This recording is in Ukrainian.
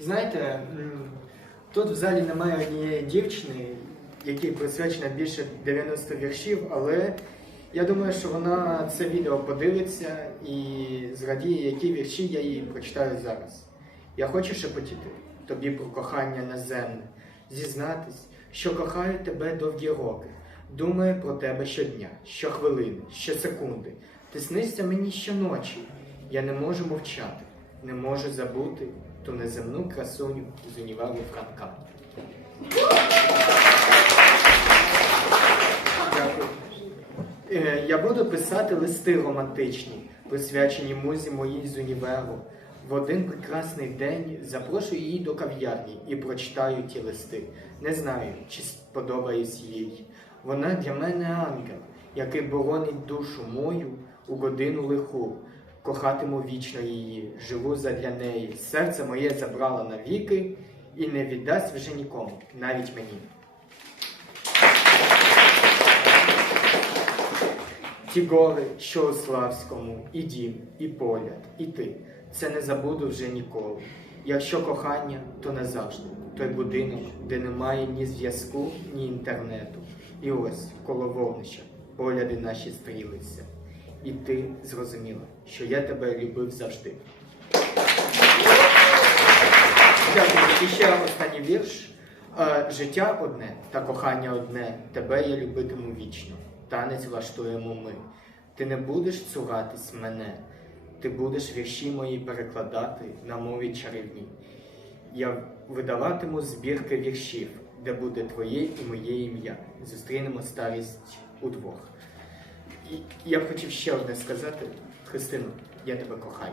Знаєте, тут в залі немає однієї дівчини, якій присвячено більше 90 віршів, але я думаю, що вона це відео подивиться і зрадіє, які вірші я їй прочитаю зараз. Я хочу шепотіти тобі про кохання наземне, зізнатись, що кохаю тебе довгі роки, думаю про тебе щодня, щохвилини, щосекунди. Ти снишся мені щоночі. Я не можу мовчати, не можу забути ту неземну красуню з універу Франка. Е, Я буду писати листи романтичні, присвячені музі моїй з універу. В один прекрасний день запрошую її до кав'ярні і прочитаю ті листи. Не знаю, чи сподобаюсь їй. Вона для мене ангел, який боронить душу мою у годину лиху. Кохатиму вічно її, живу задля неї. Серце моє забрала навіки і не віддасть вже нікому, навіть мені. Ті гори, що у Славському, і дім, і погляд, і ти. Це не забуду вже ніколи. Якщо кохання, то назавжди. Той будинок, де немає ні зв'язку, ні інтернету. І ось коло вогнища погляди наші стрілися. І ти зрозуміла, що я тебе любив завжди. Дякую. І ще останній вірш. Е, Життя одне та кохання одне, тебе я любитиму вічно. Танець влаштуємо ми. Ти не будеш цуратись мене, ти будеш вірші мої перекладати на мові чарівній. Я видаватиму збірки віршів, де буде твоє і моє ім'я. Зустрінемо старість удвох. І я б хотів ще одне сказати, Христину, я тебе кохаю.